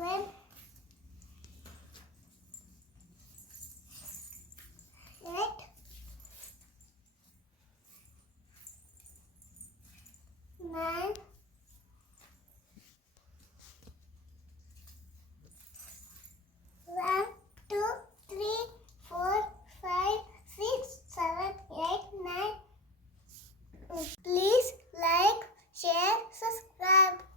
7, 8, 9, 1, 2, 3, 4, 5, 6, 7, 8, 9. Please like, share, subscribe.